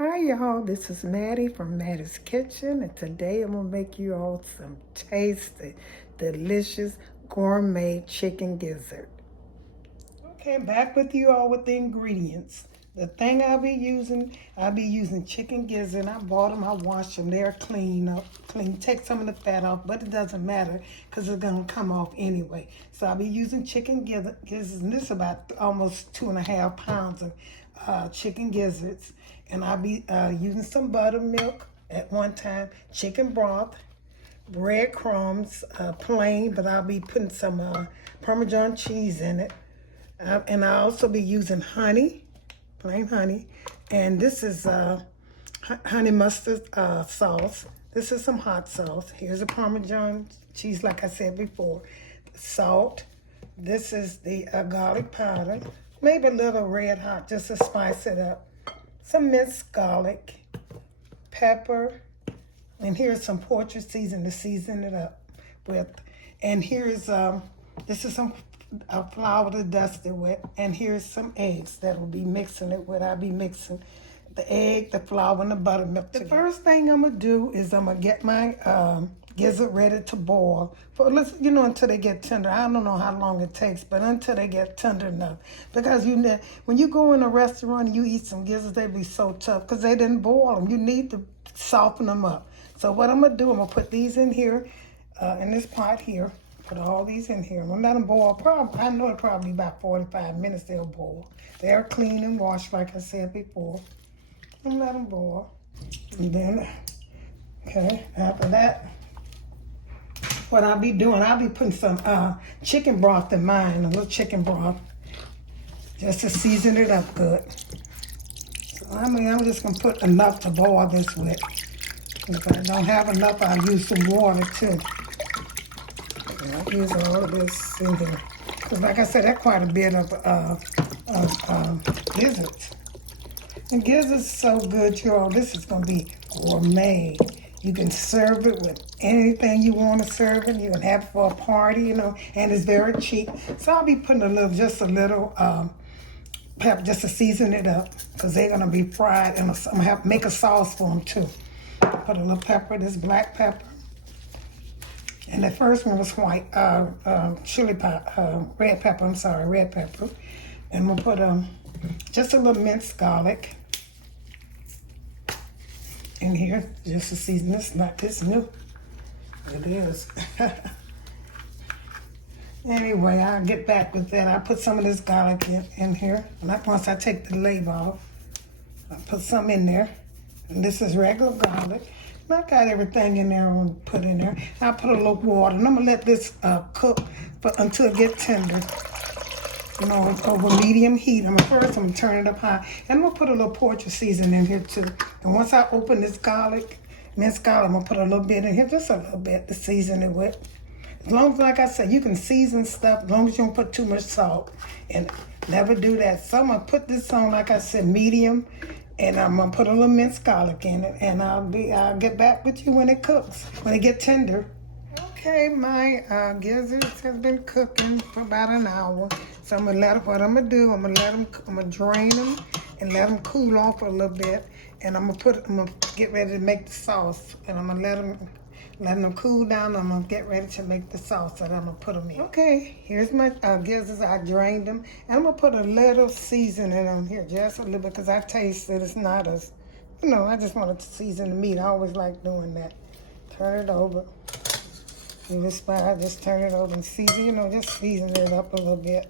Hi y'all, this is Mattie from Mattie's Kitchen, and today I'm gonna make you all some tasty, delicious gourmet chicken gizzard. Okay, back with you all with the ingredients. The thing I'll be using chicken gizzard. I bought them, I washed them, they're clean. Take some of the fat off, but it doesn't matter because it's gonna come off anyway. So I'll be using chicken gizzards, and this is about almost 2.5 pounds of chicken gizzards. And I'll be using some buttermilk at one time, chicken broth, breadcrumbs, plain, but I'll be putting some Parmesan cheese in it. And I'll also be using honey, plain honey. And this is honey mustard sauce. This is some hot sauce. Here's the Parmesan cheese, like I said before. Salt. This is the garlic powder. Maybe a little red hot just to spice it up. Some minced garlic, pepper, and here's some poultry seasoning to season it up with. And here's, this is some flour to dust it with. And here's some eggs that will be mixing it with. I'll be mixing the egg, the flour, and the buttermilk together. The first thing I'm going to do is I'm going to get my gizzard ready to boil for until they get tender. I don't know how long it takes, but until they get tender enough. Because when you go in a restaurant and you eat some gizzards, they be so tough because they didn't boil them. You need to soften them up. So what I'm gonna do, I'm gonna put these in here, in this pot here. Put all these in here. I'm gonna let them boil. I know it probably about 45 minutes they'll boil. They're clean and washed, like I said before. I'm gonna let them boil, and then after that. What I'll be doing, I'll be putting some chicken broth in mine, a little chicken broth, just to season it up good. So I'm just gonna put enough to boil this with. If I don't have enough, I'll use some water too. And I'll use all of this in here. Because like I said, that's quite a bit of gizzards. And gizzards so good, y'all. This is gonna be gourmet. You can serve it with anything you want to serve it. You can have it for a party, and it's very cheap. So I'll be putting just a little pepper just to season it up because they're going to be fried. And I'm going to have to make a sauce for them too. Put a little pepper, this black pepper. And the first one was white, red pepper. And I'm going to put just a little minced garlic in here, just to season this. Not this new. It is. Anyway, I'll get back with that. I put some of this garlic in here. And once I take the label off, I put some in there. And this is regular garlic. And I got everything in there I'm going to put in there. I'll put a little water. And I'm going to let this cook until it gets tender. Over medium heat. First I'm gonna turn it up high. And I'm gonna put a little poultry seasoning in here too. And once I open this minced garlic, I'm gonna put a little bit in here, just a little bit to season it with. As long as, like I said, you can season stuff, as long as you don't put too much salt. And never do that. So I'm gonna put this on, like I said, medium. And I'm gonna put a little minced garlic in it. And I'll get back with you when it cooks, when it gets tender. Okay, my gizzards has been cooking for about an hour. So I'm gonna drain them and let them cool off a little bit. And I'm gonna get ready to make the sauce. And I'm gonna let them cool down. I'm gonna get ready to make the sauce that I'm gonna put them in. Okay, here's my gizzards. I drained them. And I'm gonna put a little seasoning on here, just a little bit, because I tasted it's not as, I just wanted to season the meat. I always like doing that. Turn it over. In this spot, I just turn it over and season, just season it up a little bit.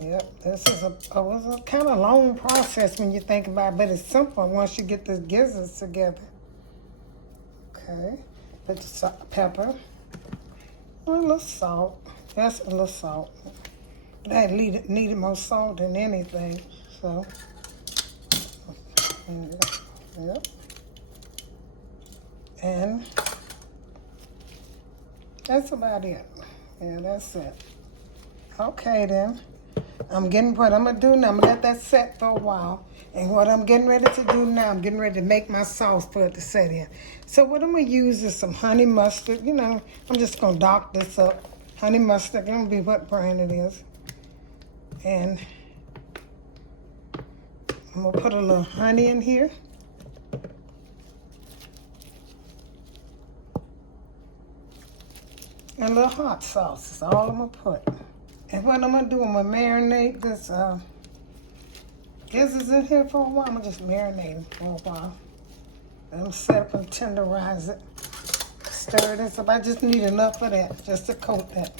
Yep, this is was a kind of long process when you think about it, but it's simple once you get the gizzards together. Okay, put the pepper, a little salt, just a little salt. I needed more salt than anything, so, yep. And that's about it. Yeah, that's it. Okay, then. What I'm going to do now, I'm going to let that set for a while. And what I'm getting ready to do now, I'm getting ready to make my sauce for it to set in. So what I'm going to use is some honey mustard. I'm just going to dock this up. Honey mustard, I don't know what brand it is. And I'm gonna put a little honey in here. And a little hot sauce, that's all I'm gonna put. And what I'm gonna do, I'm gonna marinate this gizzards in here for a while. I'm gonna just marinate them for a while. Let them set up and tenderize it. Stir this up. I just need enough of that just to coat that.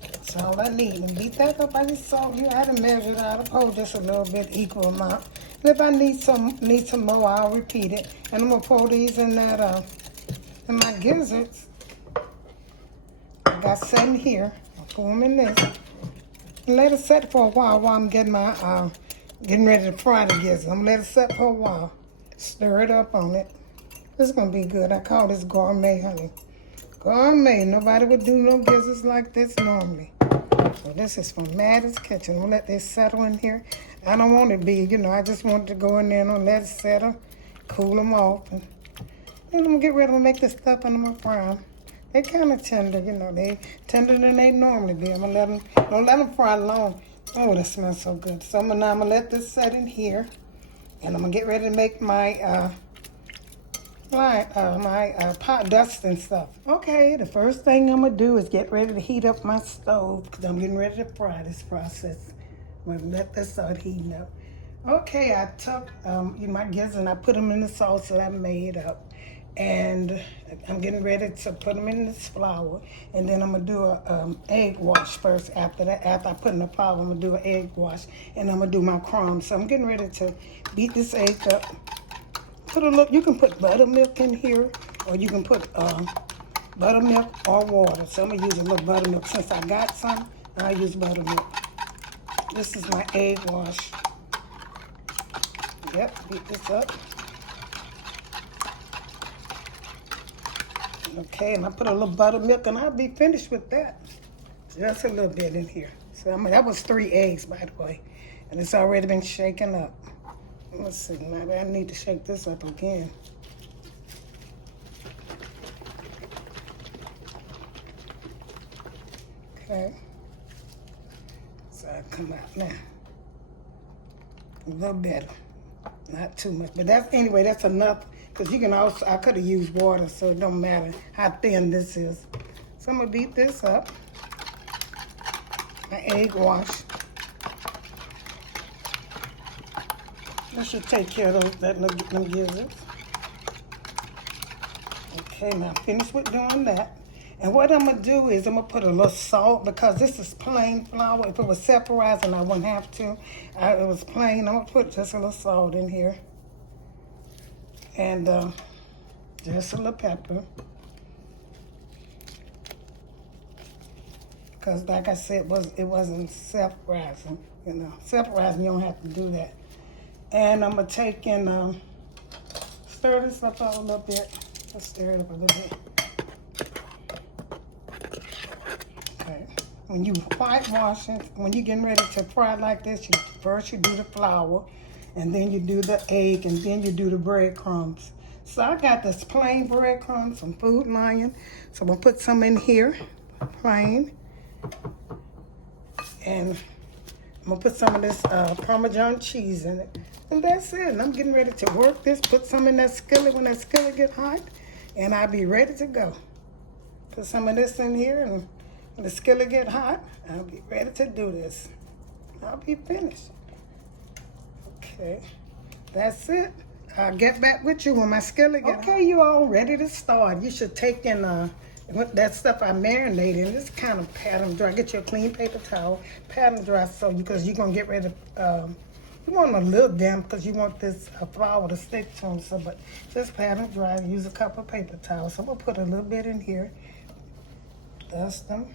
That's all I need. And beat that up. I just salt you. I had to measure it out. I'll pour just a little bit, equal amount. And if I need some more, I'll repeat it. And I'm gonna pour these in that in my gizzards. I got some here. I'll pour them in this. And let it set for a while I'm getting my getting ready to fry the gizzards. I'm gonna let it set for a while. Stir it up on it. This is gonna be good. I call this gourmet, honey. Gourmet. Nobody would do no gizzards like this normally. So this is from Mattie's Kitchen. I'm gonna let this settle in here. I don't want it to be, I just want it to go in there and let it settle, cool them off. And then I'm gonna get ready to make this stuff and I'm gonna fry them. They're kind of tender, they tender than they normally be. I'm gonna don't let them fry long. Oh, that smells so good. So now I'm gonna let this set in here. And I'm gonna get ready to make my pot dust and stuff. Okay, the first thing I'm gonna do is get ready to heat up my stove because I'm getting ready to fry this process. I'm gonna let this start heating up. Okay, I took my gizzards and I put them in the sauce that I made up. And I'm getting ready to put them in this flour. And then I'm gonna do a egg wash first after that. After I put in the flour, I'm gonna do an egg wash. And I'm gonna do my crumbs. So I'm getting ready to beat this egg up. You can put buttermilk in here, or you can put buttermilk or water. So I'm gonna use a little buttermilk. Since I got some, I'll use buttermilk. This is my egg wash. Yep, beat this up. Okay, and I put a little buttermilk, and I'll be finished with that. Just a little bit in here. So that was 3 eggs, by the way, and it's already been shaken up. Let's see, maybe I need to shake this up again. Okay, so I come out now. A little better, not too much, but that's enough. Because you can also, I could have used water, so it don't matter how thin this is. So I'm gonna beat this up. My egg wash. That should take care of them gizzards. Okay, now I'm finished with doing that. And what I'm gonna do is I'm gonna put a little salt because this is plain flour. If it was separating, I wouldn't have to. It was plain. I'm gonna put just a little salt in here. And just a little pepper. Because like I said, it wasn't self-rising. Self-rising, you don't have to do that. And I'm going to take and stir this up a little bit. Let's stir it up a little bit. Okay. When you whitewashing, when you're getting ready to fry like this, first you do the flour. And then you do the egg, and then you do the breadcrumbs. So I got this plain breadcrumbs from Food Lion. So I'm gonna put some in here, plain. And I'm gonna put some of this Parmesan cheese in it. And that's it. And I'm getting ready to work this, put some in that skillet when that skillet get hot, and I'll be ready to go. Put some of this in here, and when the skillet get hot, I'll be ready to do this. I'll be finished. Okay, that's it. I'll get back with you when my skillet gets okay, you all ready to start. You should take in that stuff I marinated in. This kind of pat them dry. Get your clean paper towel, pat them dry because you're going to get ready to, you want them a little damp because you want this flour to stick to them. So, but just pat them dry. Use a couple of paper towels. So I'm going to put a little bit in here. Dust them.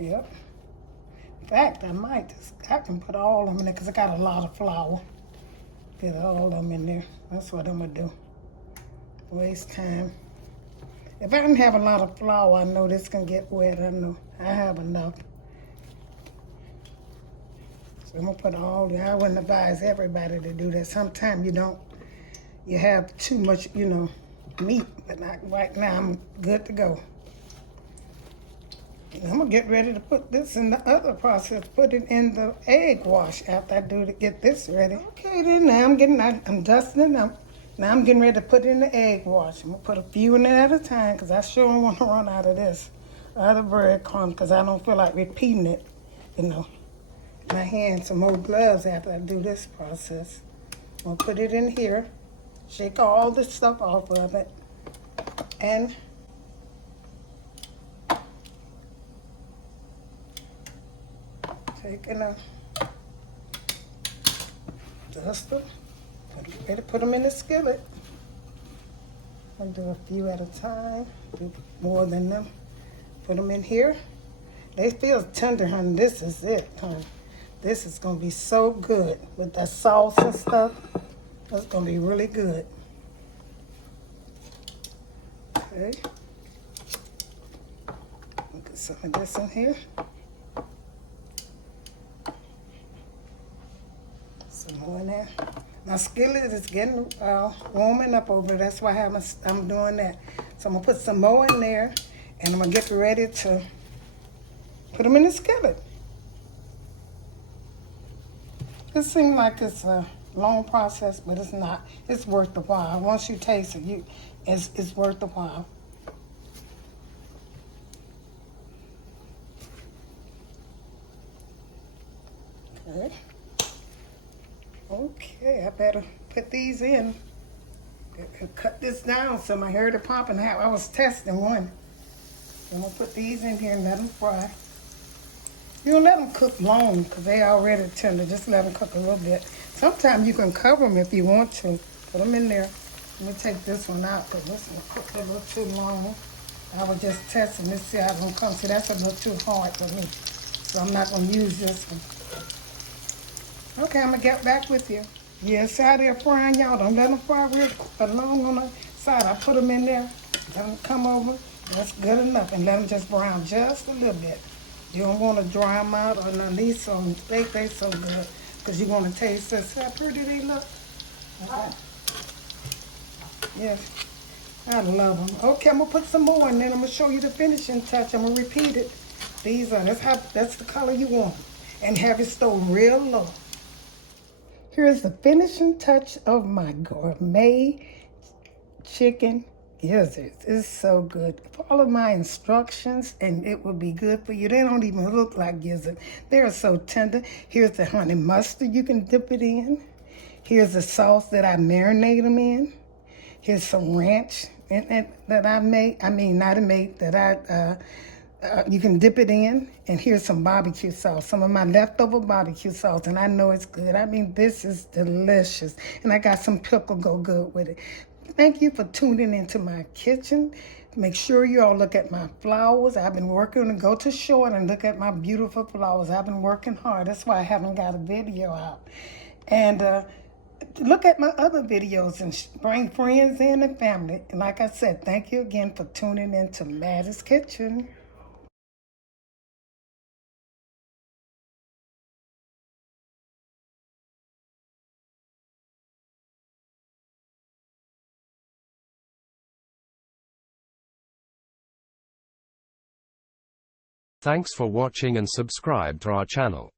Yep. In fact, I can put all of them in there because I got a lot of flour. Get all of them in there. That's what I'm going to do. Waste time. If I didn't have a lot of flour, I know this can get wet. I know. I have enough. So I'm going to put all the, I wouldn't advise everybody to do that. Sometimes you have too much, meat. But right now, I'm good to go. I'm gonna get ready to put this in the other process. Put it in the egg wash after I do to get this ready. Okay, then now I'm dusting it up. Now I'm getting ready to put it in the egg wash. I'm gonna put a few in it at a time because I sure don't want to run out of this other breadcrumbs because I don't feel like repeating it. You know, my hands some more gloves after I do this process. I'm gonna put it in here, shake all the stuff off of it, and taking a duster, put them in the skillet. I'll do a few at a time, do more than them. Put them in here. They feel tender, honey. This is it, honey. This is gonna be so good with that sauce and stuff. That's gonna be really good. Okay. Put some of this in here. Some more in there. My skillet is getting warming up over there. That's why I'm doing that. So I'm gonna put some more in there, and I'm gonna get ready to put them in the skillet. It seems like it's a long process, but it's not. It's worth the while. Once you taste it, it's worth the while. Okay. Okay, I better put these in. Cut this down some. I heard it popping out. I was testing one. I'm gonna put these in here and let them fry. You don't let them cook long because they already tender. Just let them cook a little bit. Sometimes you can cover them if you want to. Put them in there. Let me take this one out because this one cooked a little too long. I was just testing this, see how it's gonna come. See, that's a little too hard for me. So I'm not gonna use this one. Okay, I'm gonna get back with you. Yeah, see how they're frying, y'all. Don't let them fry real long on the side. I put them in there, let them come over. That's good enough. And let them just brown just a little bit. You don't want to dry them out or none. These they so good because you want to taste this. See how pretty they look? Okay. Yes, I love them. Okay, I'm gonna put some more and then I'm gonna show you the finishing touch. I'm gonna repeat it. That's the color you want. And have it stove real low. Here's the finishing touch of my gourmet chicken gizzards. It's so good. Follow my instructions and it will be good for you. They don't even look like gizzards. They're so tender. Here's the honey mustard you can dip it in. Here's the sauce that I marinate them in. Here's some ranch that I made. I mean, not made, that you can dip it in. And here's some barbecue sauce, some of my leftover barbecue sauce, and I know it's good. I mean, this is delicious. And I got some pickle go good with it. Thank you for tuning into my kitchen. Make sure you all look at my flowers. I've been working to go to short and look at my beautiful flowers. I've been working hard. That's why I haven't got a video out. And look at my other videos and bring friends in and family. And like I said, thank you again for tuning into Mattie's Kitchen. Thanks for watching and subscribe to our channel.